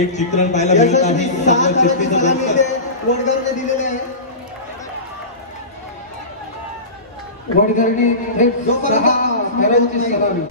थेट चित्रण पाहायला मिळत आहे. वडगरने दिलेले आहे. वडगरने थेट 6 फलंदाजी सलामी.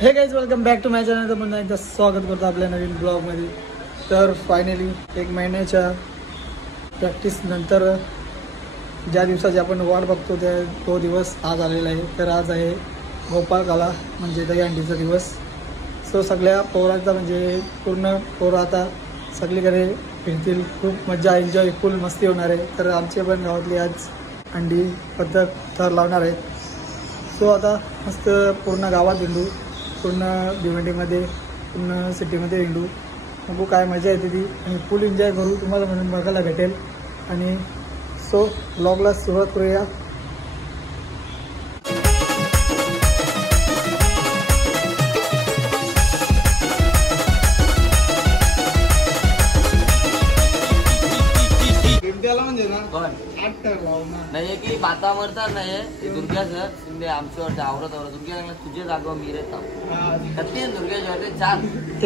Hey guys welcome back to my channel. तर पुन्हा एकदा स्वागत करतो आपल्या नवीन ब्लॉगमध्ये. तर फायनली 1 महिन्याच्या प्रॅक्टिस नंतर ज्या दिवसाची आपण वाट बघतो तो दिवस आज आलेला आहे. तर आज आहे गोपाळकाला म्हणजे दहीहंडीचा दिवस. सो सगळ्या पोरांचा म्हणजे पूर्ण पोरं आता सगळीकडे फिरतील. खूप मजा एन्जॉय फुल मस्ती होणार आहे. तर आमचे पण गावातली आज हंडी पद्धत थर लावणार आहेत. सो आता मस्त पूर्ण गावात हिंडू, पूर्ण भिवंडीमध्ये पूर्ण सिटीमध्ये हिंडू. बघू काय मजा येते ती आणि फुल एन्जॉय करू. तुम्हाला म्हणून बघायला भेटेल. आणि सो ब्लॉगला सुरुवात करूया. नाही की बाता मरतात नाही दुर्ग्याचं शिंदे आमच्या वाटतं आवरत दुर्ग्या लागला तुझे जागो मी रे दुर्ग्याच्या वाटते 4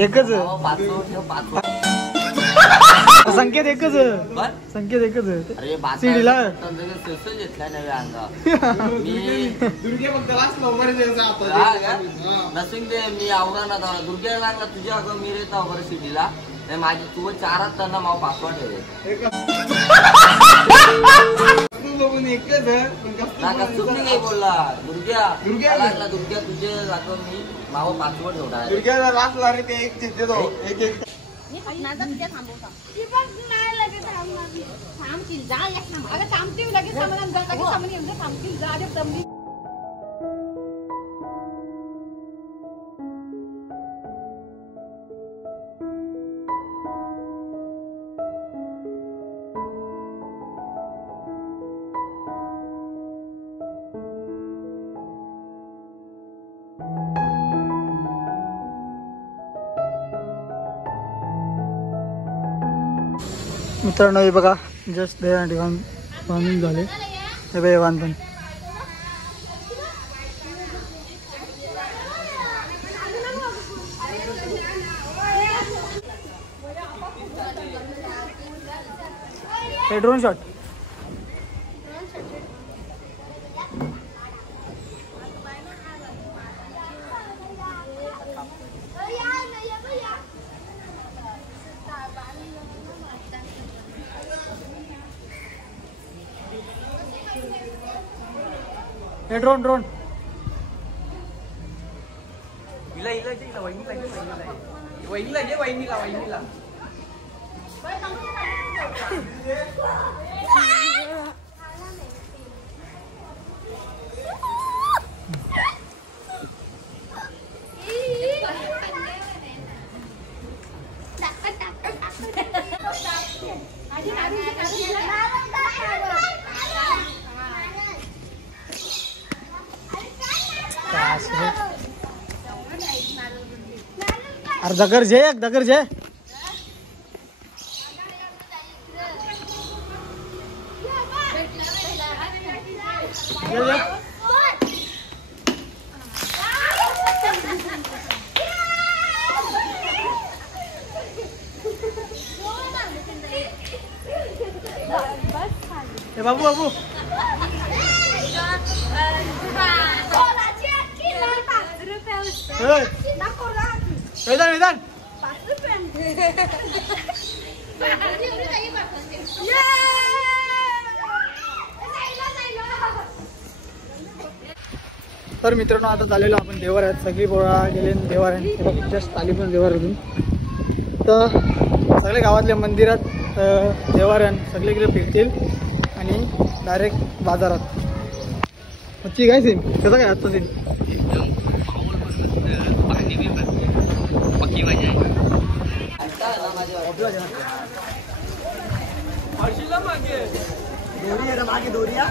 एकच 5 संकेत एकच संकेत एकच. अरे सीडीला घेतलाय नव्हे अंगा मी नसिंग ते मी आवरा ना दुर्ग्या लागला तुझ्या अगं मी रे बरं सिडीला नाही माझी तू 4 त्यांना माव 5 ठेवे नाही बोलला दुर्ग्या लागला दुर्ग्या तुझे जातो मी माव 5 ठेवणार दुर्ग्याला लागला रे ते एक चिठ्ठी दो एक एक मित्रांनो हे बघा जस्ट दहीहंडी बांधून झाले. हे बघा बांधून हे ड्रोन शॉट. हे ड्रोन ड्रोन वहिनीला अरे दगर जे बाबू बाबू मैदान तर मित्रांनो आता चाललेलो आपण देवाऱ्यात, सगळी पोळा गेले देवाऱ्यात, जस्ट आली पण देवाऱ्यातून. तर सगळे गावातल्या मंदिरात देवाऱ्यान सगळीकडे फिरतील आणि डायरेक्ट बाजारात. मच्छी काय सीन कसं काय आजचं सीन? मागे दोरिया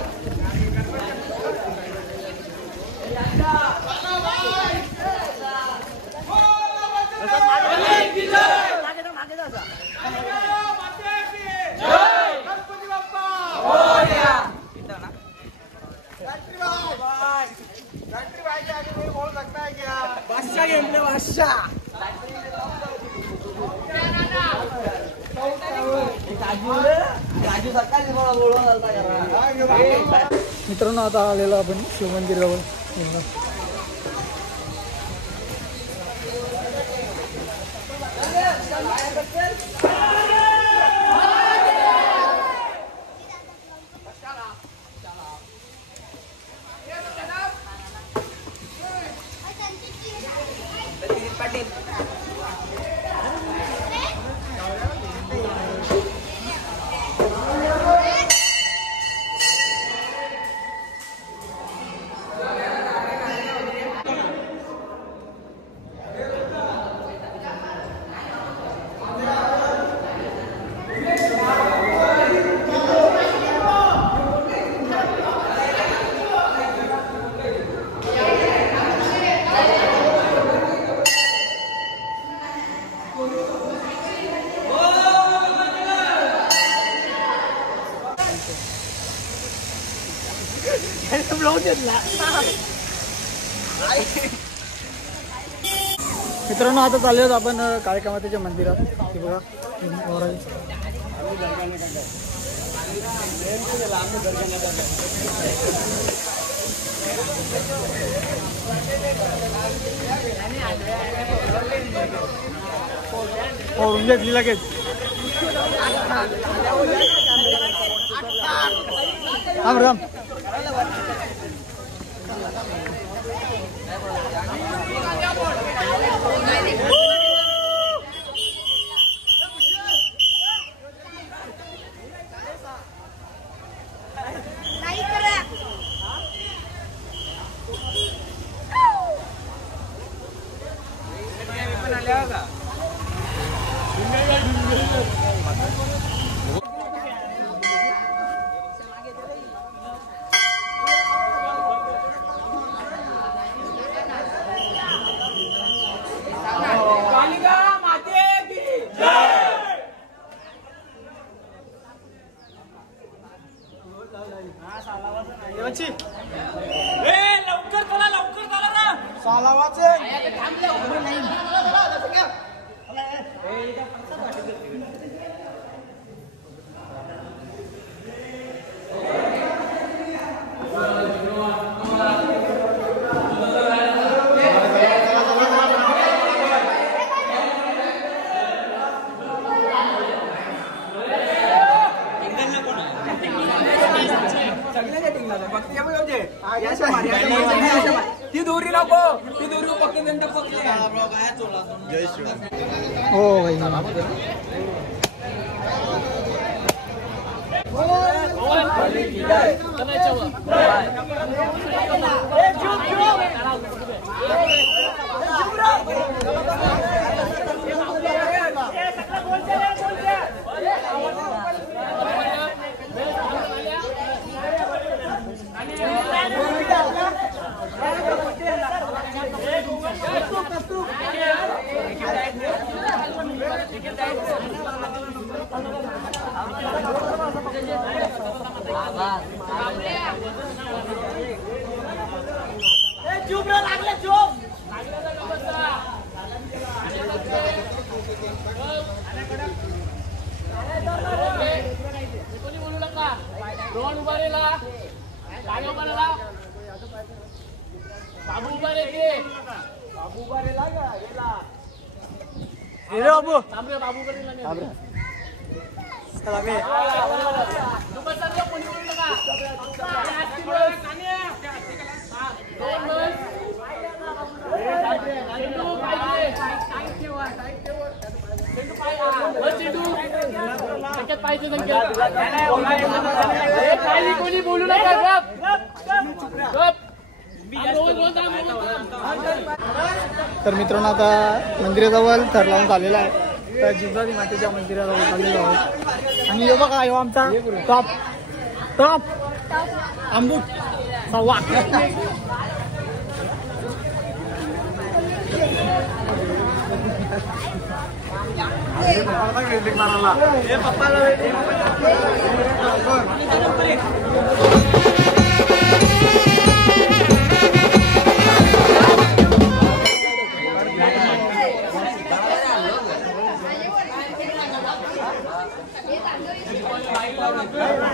मित्रांनो आता आलेलो आपण शिवमंदिरावर. मित्रांनो आता चाललो आहोत आपण काळकामातेच्या मंदिरात. हे बघा घेतली लगेच. हा मॅडम लवकर चला ना सालावाचे ती दोरी नको, ती दोरी पकडून नंतर जय श्रीराम. हो भाई बाबू बोलू नका. तर मित्रांनो आता मंदिराजवळ थर लावून झालेला आहे. तर जिजाबाई मातेच्या मंदिराजवळ चाललेलो आहोत. आणि हे बघा हो आमचा टॉप टॉप आंबूट सव्वा.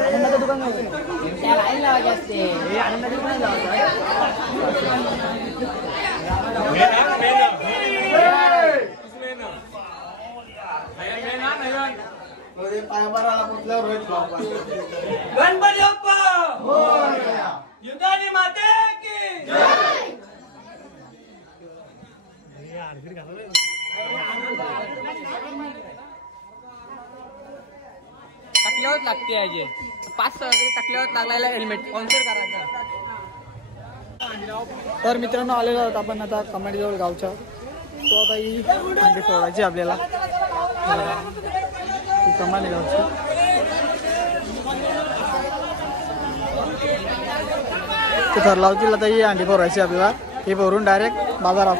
आनंदाचं दुकान त्या लाईन लावायची असते. हे आनंदाचं दुकान लावायचं. गणपती बाप्पा युद्धानी माते की जय. टाकल्यावर लागते आहे 5 टाकल्यावर लागलेला हेल्मेट स्पॉन्सर करायचा. तर मित्रांनो आलेलो आहोत आपण आता कमाडीजवळ गावच्या. तो आता ही हंडी फोडायची आपल्याला. कमाडी गावची ते थर लावतील आता. ही हंडी फोडायची आपल्याला. हे भरून डायरेक्ट बाजारात.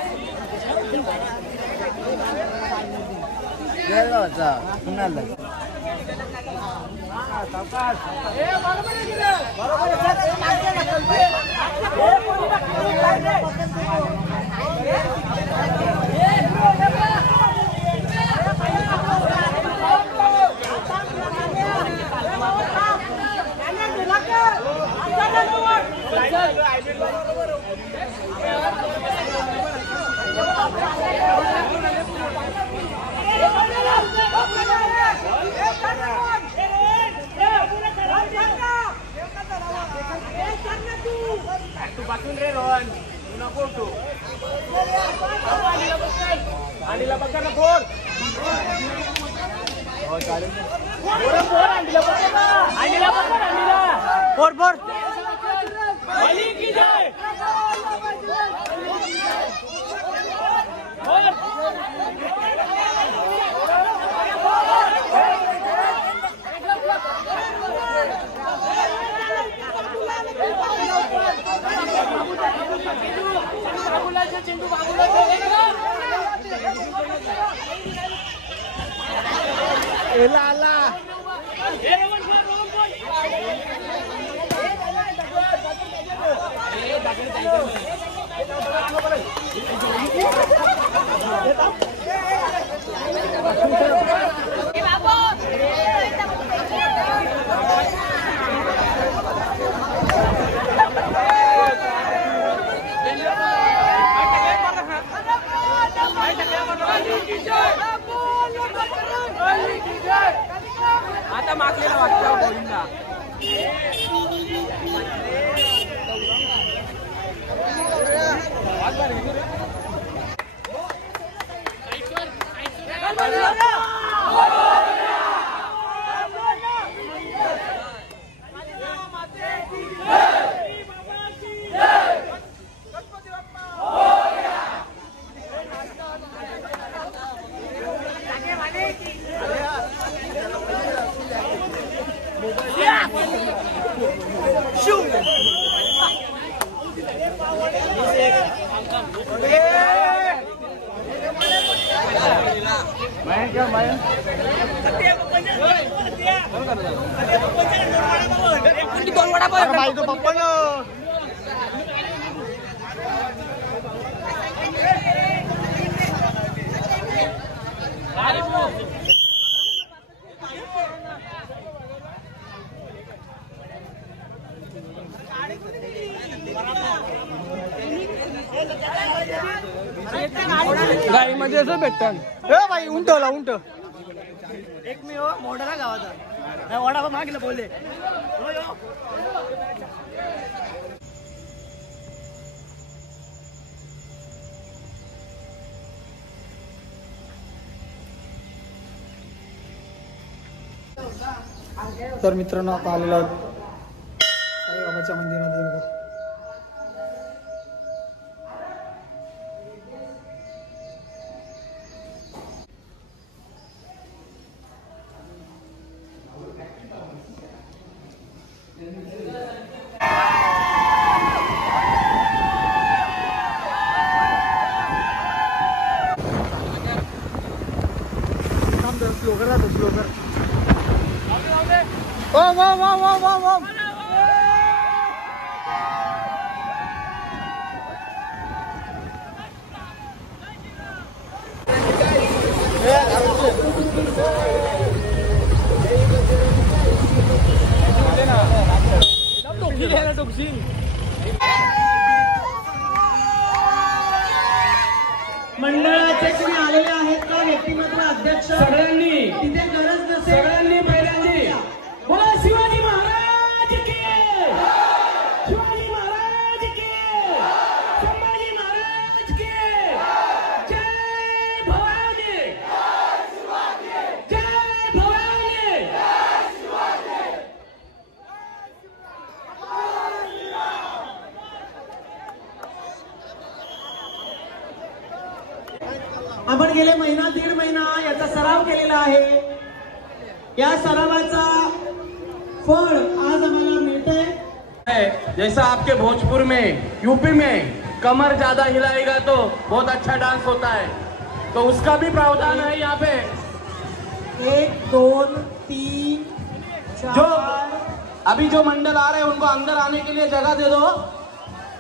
आता मागलेला वाटतं गोविंदा. गाई मध्ये असं भेटतात भाई उंटला उंट. एक मी हो मोठा गावाचा वडा मागला बोलले. तर मित्रांनो आपण आलेलो आहोत साईबाबाच्या मंदिरामध्ये बघा. स्लोगर राहतो स्लोगर. ओम ओम ओम ओम ओम ओम. मंडळाचे तुम्ही आलेले आहेत का व्यक्तिमत्व अध्यक्ष सगळ्यांनी तिथे गरज नसेल सगळ्यांनी पहिल्यांदी बोला शिवाजी महाराज की शिवाजी महाराज की संभाजी महाराज की जय भवानी जय भवानी. आपण गेले महिना दीड महिना याचा सराव केलेला आहे. या सरावाचा फळ आज आम्हाला मिळतंय. जैसा आपके भोजपुर में यूपी में कमर ज्यादा हिलाएगा तो बहुत अच्छा डांस होता है, तो उसका भी प्रावधान है यहाँ पे. 1 2 3 जो 4 अभी जो मंडल आ रहे हैं उनको अंदर आने के लिए जगह दे दो.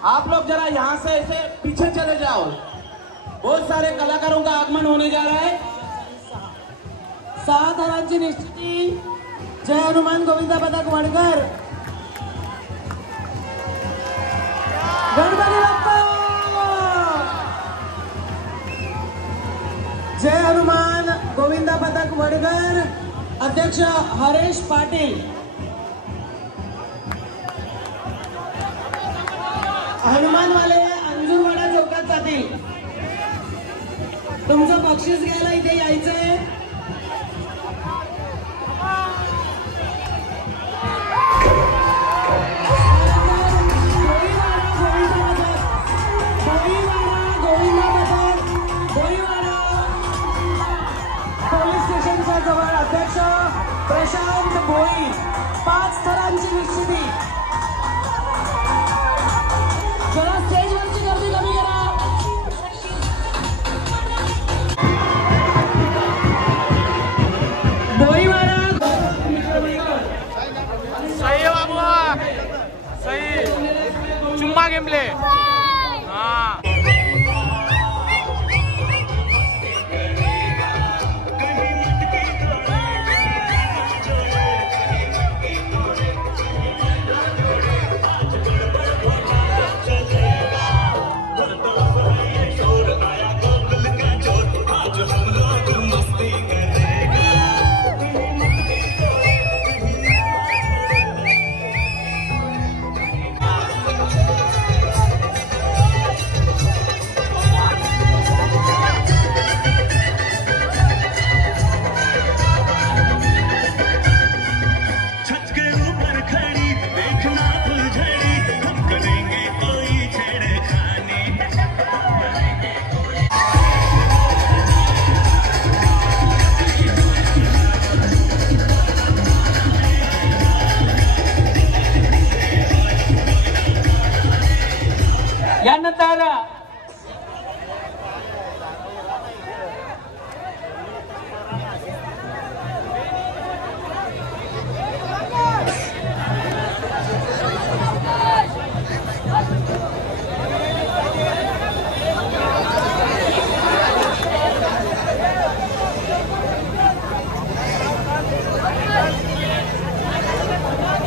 आप लोग जरा यहाँ से ऐसे पीछे चले जाओ. बहुत सारे कलाकारों का आगमन होने जा रहा है. 6 थरांची निश्चिती. जय हनुमान गोविंदा पथक वडगर. गणपती बाप्पा. जय हनुमान गोविंदा पथक वडगर. अध्यक्ष हरेश पाटील. हनुमानवाले अंजुरवाडा चौकात जातील. तुमचं बक्षीस घ्यायला इथे यायचंय. पोलीस स्टेशनच्या जवळ अध्यक्ष प्रशांत भोई. 5 थरांची निश्चिती. जरा स्टेजवरची गर्दी कमी करा. सही बाबू सही चुम्मा गेमले. हाँ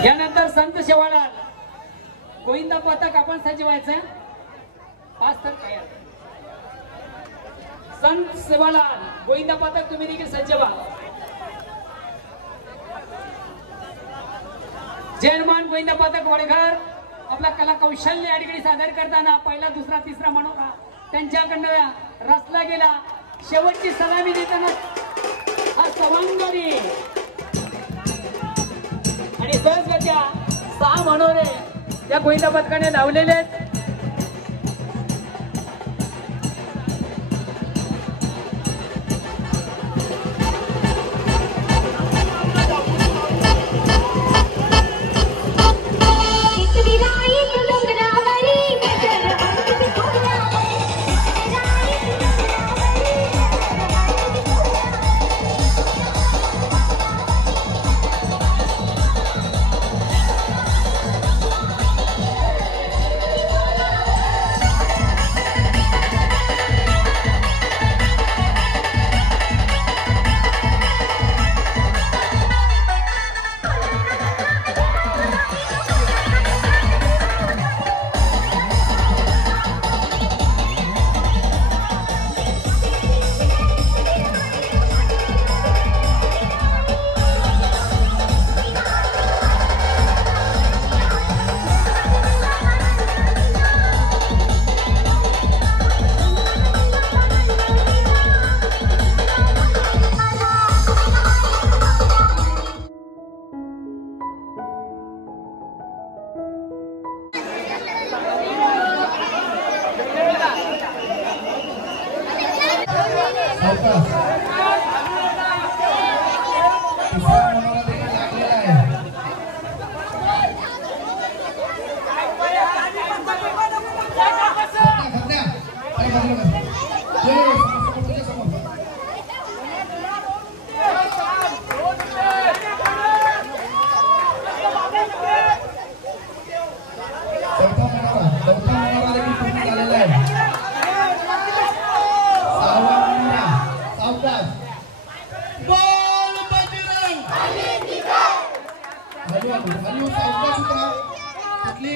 यानंतर संत शेवाळा गोविंदा पथक आपण सजवायचं. 5 थर तयार. संत सेवालाल गोविंदा पथक तुम्ही देखील सज्ज व्हा. जय हनुमान गोविंदा पथक वडघर आपला कला कौशल्य या ठिकाणी सादर करताना पहिला दुसरा तिसरा मनोरा त्यांच्याकडनं रचला गेला. शेवटची सलामी देताना हा सवंगरी 6 मनोरे या गोविंदा पथकाने धावलेले आहेत.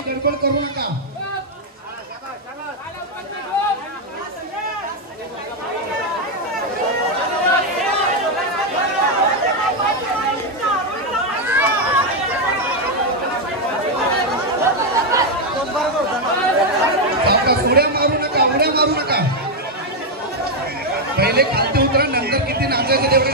गडबड करू नका. उड्या मारू नका. पहिले खालती उतरा, नंतर किती नाचायचं तेवढे.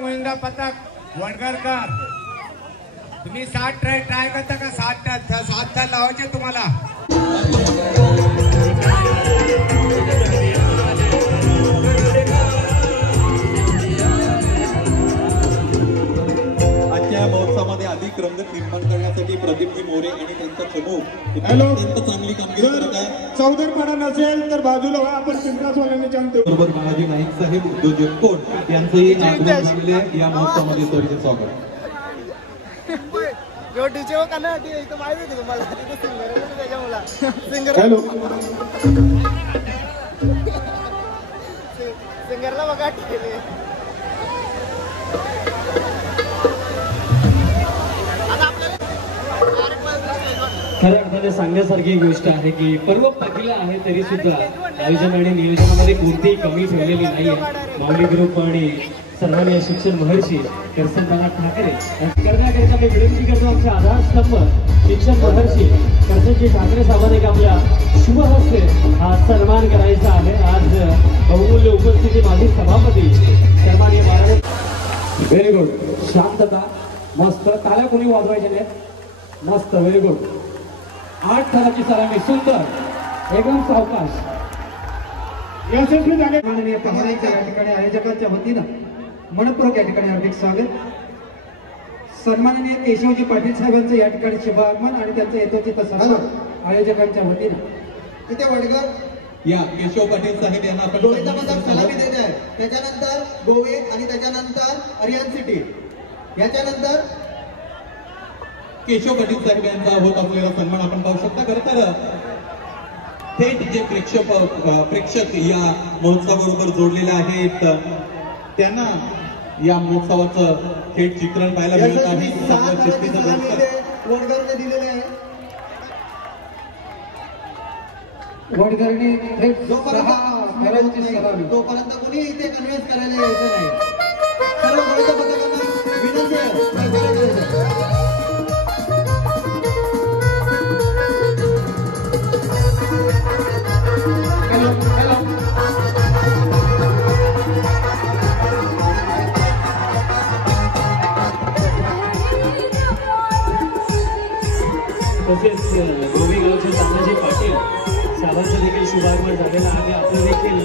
गोविंदा पथक वडगरकर, तुम्ही 60 ट्राय करता का? 7 लावायचे तुम्हाला. आजच्या महोत्सवामध्ये अधिक रंगत निर्माण करण्यासाठी प्रदीपजी मोरे आणि त्यांचा समूह अत्यंत चांगली कामगिरी करत आहे. चौधरपणा नसेल तर बाजूला व्हा, आपण चिंतासवाल्यांनी सांगतो. बरोबर बालाजी नाईक साहेब उद्योजक कोण यांचंही आगमन या महोत्सवामध्ये सविस्तर स्वागत. हॅलो, सिंगरला बघा. खऱ्या अर्थाने सांगण्यासारखी गोष्ट आहे की पर्व पहिलं आहे तरी सुद्धा आयोजन आणि नियोजनामध्ये कोणतीही कमी ठेवलेली नाही आहे. माऊली ग्रुप आणि सर्वांनी शिक्षण महर्षी करसनदादा ठाकरे करण्याकरिता मी विनंती करतो आमच्या आधारस्तंभ शिक्षण महर्षी करसनजी ठाकरे साहेबांनी आपल्या शुभ हस्ते हा सन्मान करायचा आहे. आज बहुमूल्य उपस्थिती माझी सभापती सन्माननीय महाराज. Very good. शांतता. मस्त. टाळ्या कोणी वाजवायच्या नाहीत. मस्त. Very good. 8 थराची सलामी. सुंदर. एकदम सावकाश. माननीय पहारांच्या या ठिकाणी आयोजकांच्या वतीनं मनपूर्वक या ठिकाणी हार्दिक स्वागत. सन्माननीय केशवजी पाटील साहेबांचं या ठिकाणी शुभ आगमन आणि त्यांचं यथोचित सन्मान आयोजकांच्या वतीनं. तिथे वडगर या केशव पाटील साहेब यांना आपण गोविंदा पथक सलामी देत आहे. त्याच्यानंतर गोवे आणि त्याच्यानंतर अरियन सिटी, याच्यानंतर केशव पाटील साहेब यांचा होत असलेला सन्मान आपण पाहू शकता. खरं तर थेट जे प्रेक्षक या महोत्सवाबरोबर जोडलेले आहेत त्यांना या महोत्सवाचं थेट चित्रण पाहायला मिळत आहे. सर्व शिस्तीचं पुरस्कार वडगरने दिलेले आहे. वडगरणी थेट जोपर्यंत तोपर्यंत कोणी इथे कन्व्हिन्स करायला यायचं नाही. सर्व गणित पथकांना विनंती आहे. तसेच गोवी गावचे तानाजी पाटील साहेबांचं देखील शुभागमन झालेलं आहे. आपलं देखील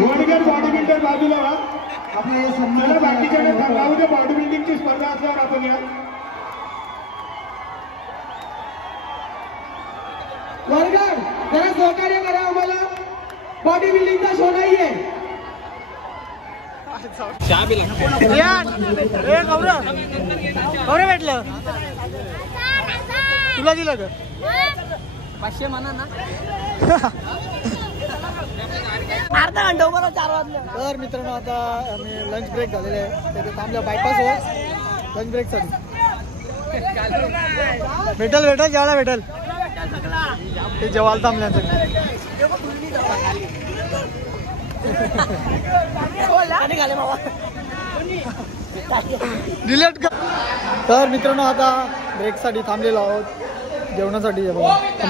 वडगर बॉडी बिल्डर बाजूला व्हा. आपल्या समजायला बाकीच्या ठरवावं बॉडी बिल्डिंगची स्पर्धा असल्यावर आपण या. वडगर जरा सहकार्य करा आम्हाला. बॉडी बिल्डिंगचा शो नाहीये. गौरव भेटलं तुला दिलं का 500 म्हणा ना. अर्धा घंटा उभा 4 वाजले. तर मित्रांनो आता आम्ही लंच ब्रेक झालेले आहे. तिथे थांबल्या बायपासवर लंच ब्रेक साठी. भेटल जेवायला भेटल ते जेवायला थांबल्यानंतर डिलेट कर. तर मित्रांनो आता ब्रेक साठी थांबलेलो आहोत जेवणासाठी.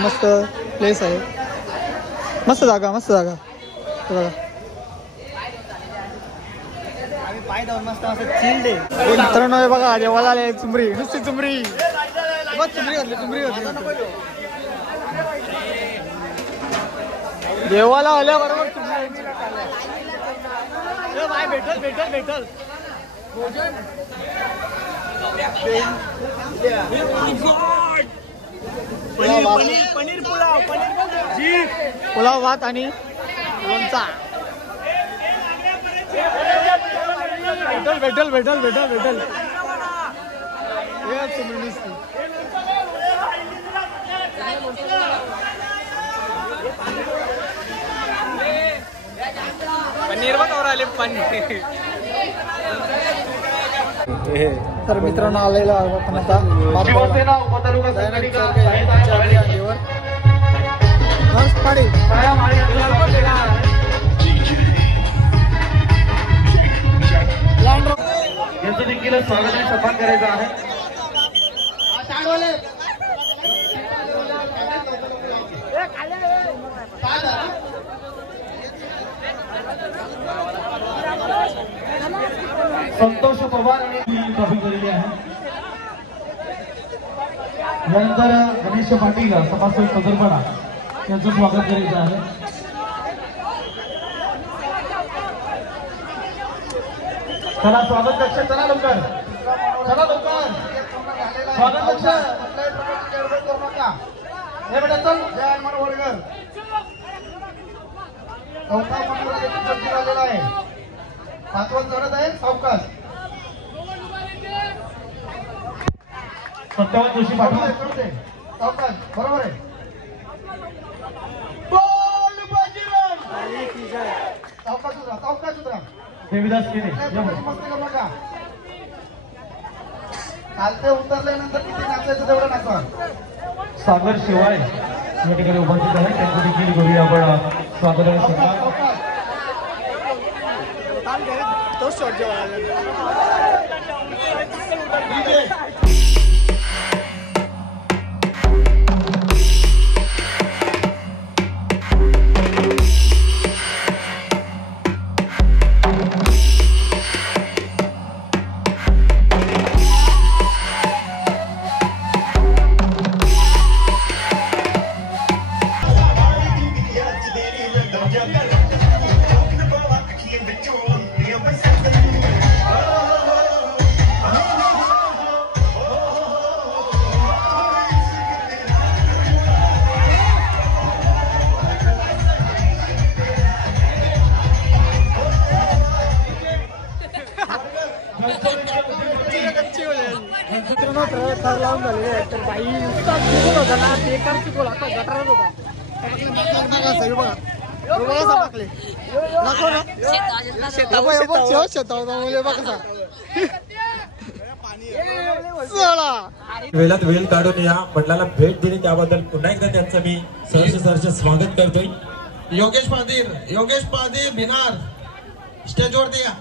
मस्त प्लेस आहे. मस्त जागा बघा. मित्रांनो हे बघा जेवायला आले. चुमरी नुसती चुमरी घातली. जेवायला आल्याबरोबर भेटल पनीर पुलाव भात आणि लोणचा. भेटल पनीर आले पनीर. तर मित्रांनो आलेला आपण आता यांचं देखील स्वागत आणि सन्मान करायचं आहे. संतोष पवार यांनी ट्रॉफी केलेली आहे. यानंतर गणेश पाटील समाजसेवक सदरपाडा यांचं स्वागत करायचं आहे. चला स्वागत कक्ष चला लवकर स्वागत कक्ष करू नका. हे बेटा चल जय हनुमान वडगर. चौथा मंडळ आलेला आहे. 5वा चढत आहे सावकाश. 57 दिवशी पाठवते सावकाश. बरोबर आहे. सावकाश उतरा देवीदास केले. मस्त करू नका. चालते उतरल्यानंतर किती नाचायचं तेवढं नाचा. सागर शिवाय या ठिकाणी उपस्थित आहे. त्यांचं देखील करूया आपण स्वागत आणि सन्मान. तो शॉट जेव्हा लावून झालेले आहेत तर बाई नुसता चुकून होता ना बेकार चुकवला आता गटारात होता सगळी बघा वेळात वेळ काढून या मंडळाला भेट दिली त्याबद्दल पुन्हा एकदा त्यांचं मी सहर्ष स्वागत करतोय. योगेश पादीर भिनार स्टेजवरती या.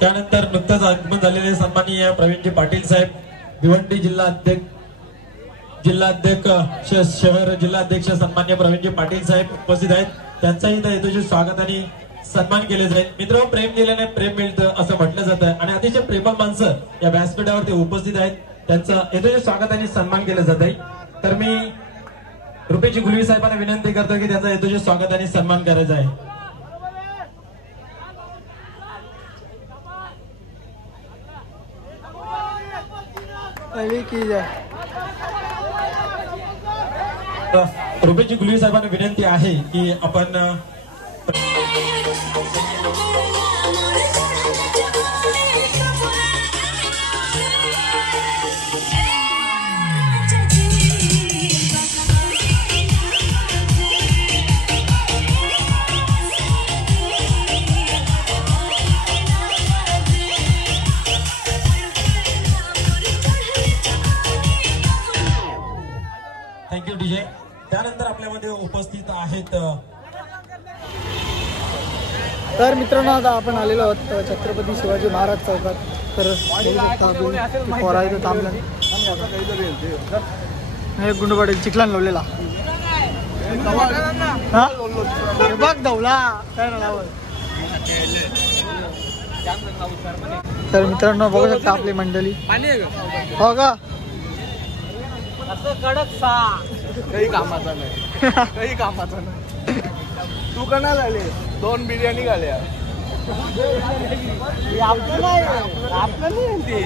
त्यानंतर नुकतंच आगमन झालेले सन्माननीय प्रवीणजी पाटील साहेब भिवंडी जिल्हाध्यक्ष सन्माननीय प्रवीणजी पाटील साहेब उपस्थित आहेत. त्यांचाही यथोचित स्वागत आणि सन्मान केले जाईल. मित्र, प्रेम दिल्याने प्रेम मिळतं असं म्हटलं जातं आणि अतिशय प्रेमळ माणसं या व्यासपीठावरती उपस्थित आहेत. त्यांचं यथोचित स्वागत आणि सन्मान केलं जात आहे. तर मी रुपेशजी गुलवी साहेबांना विनंती करतो की त्यांचं यथोचित स्वागत आणि सन्मान करायचा आहे. रुपेशजी गुलवी साहेबांना विनंती आहे की आपण थँक्यू डीजे. त्यानंतर आपल्यामध्ये उपस्थित आहेत. तर मित्रांनो आता आपण आलेलो आहोत छत्रपती शिवाजी महाराज चौकात. तर पोरा इथं थांबला गुंडपाडी चिखलान लावलेला बघ धावला काय नाव. तर मित्रांनो बघू शकता आपली मंडळी हो का कडक सा काही कामाचा नाही तू कणा झाले 2 बिर्याणी घाल्या आपलं नाही ते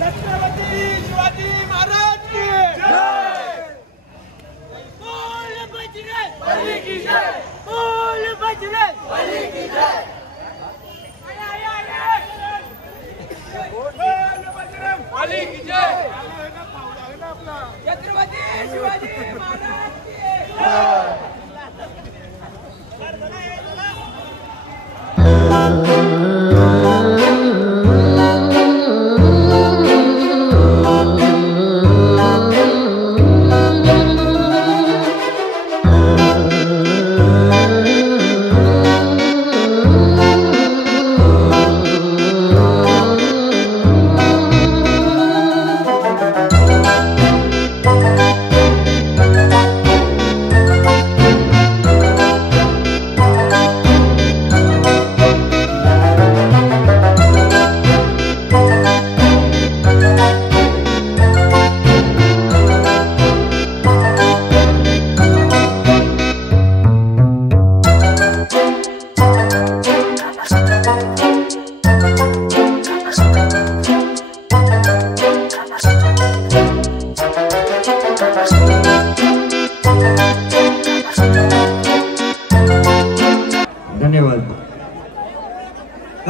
छत्रपती शिवाजी महाराज की जय. बोल बजरंग बली की जय. बोल बजरंग बली की जय. बोल बजरंग बली की जय. छत्रपती शिवाजी महाराज की जय.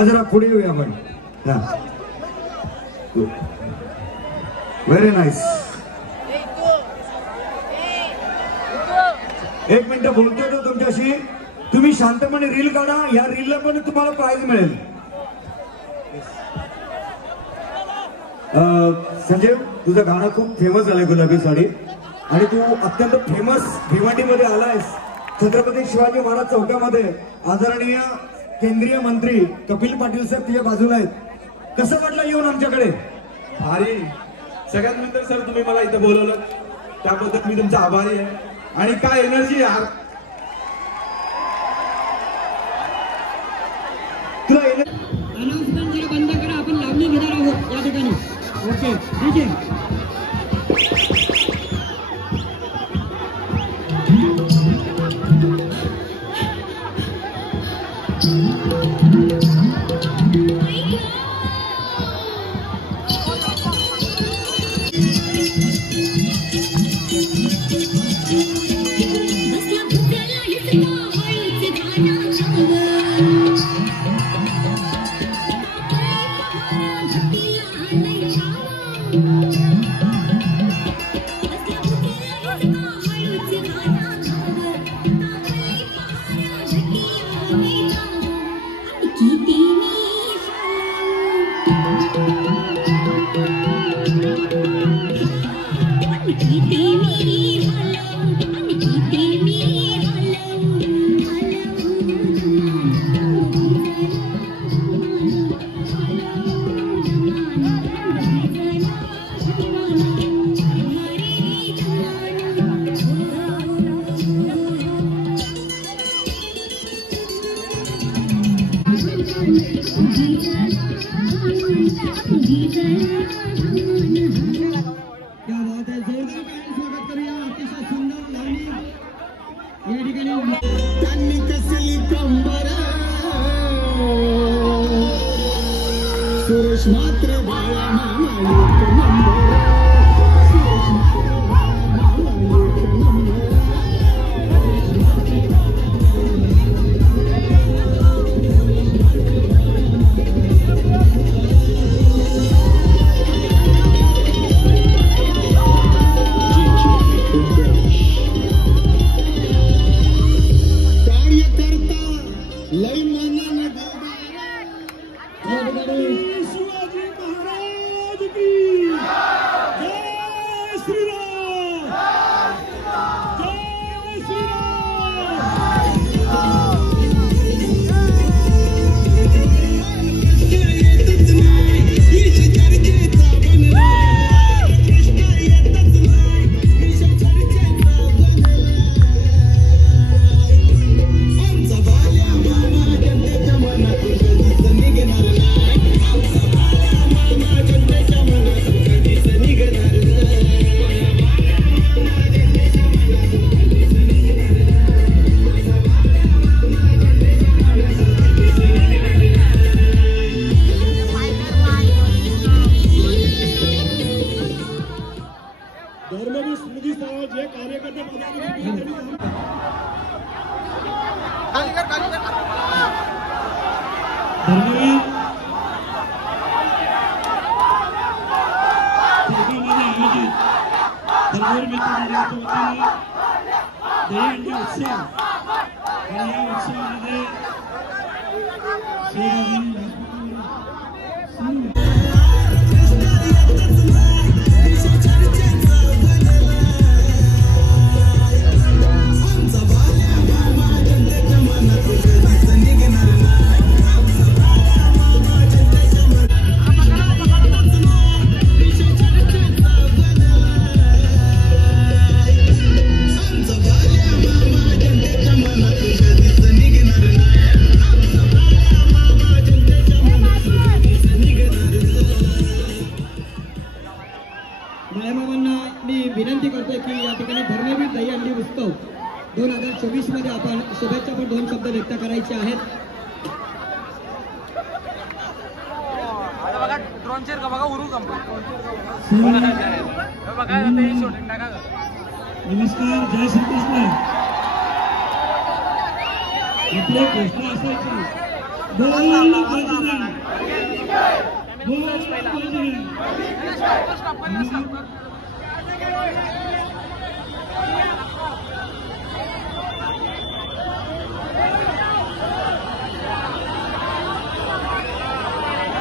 जरा पुढे येऊया आपण. Very nice. 1 मिनिट बोलतोय तो तुमच्याशी. तुम्ही शांतपणे रील काढा. या रीलला पण तुम्हाला प्राइज मिळेल. संजय, तुझं गाणं खूप फेमस झालंय गुलाबी साडी आणि तू अत्यंत फेमस भिवंडीमध्ये आलायस. छत्रपती शिवाजी महाराज चौकामध्ये आदरणीय केंद्रीय मंत्री कपिल पाटील साहेब तुझ्या बाजूला आहेत. कसं वाटलं येऊन आमच्याकडे? भारी. सगळ्यात नंतर सर तुम्ही मला इथं बोलवलं त्याबद्दल मी तुमचा आभारी आहे. आणि काय एनर्जी यार. तुला येणं अनाउन्समेंट जरा बंद करा, आपण लावणी घेणार आहोत या ठिकाणी. ओके ठीक आहे. सुरेश मात्र बाळा कार्यकर्ता लई मनानं शिवाजी महाराज की जय श्रीराम, जय धर्मवीर स्मृती स्थळावर जे कार्यकर्ते धर्मवीर मित्र दहीहंडी उत्सव आणि या उत्सवामध्ये बाळामामांना मी विनंती करतोय की या ठिकाणी धर्मवीर दहीहंडी उत्सव 2024 मध्ये आपण शुभेच्छा पण 2 शब्द व्यक्त करायचे आहेत. नमस्कार, जय श्री कृष्ण. आपली घोषणा असायची बोल बजरंग, बोल बजरंग.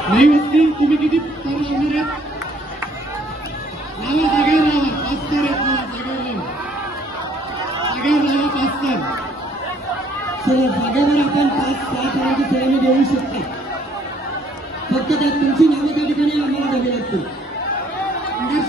नाही वस्ती तुम्ही किती तार लावणार आहेत? लावा, जागेवर लावा. 5 तार आहेत ना, जागेवर लावा 5 तार. जागेवर आपण 5 ताराची फेऱ्याने देऊ शकता. फक्त त्यात तुमची नावं त्या ठिकाणी आम्हाला द्यावी लागतील. ग्रुप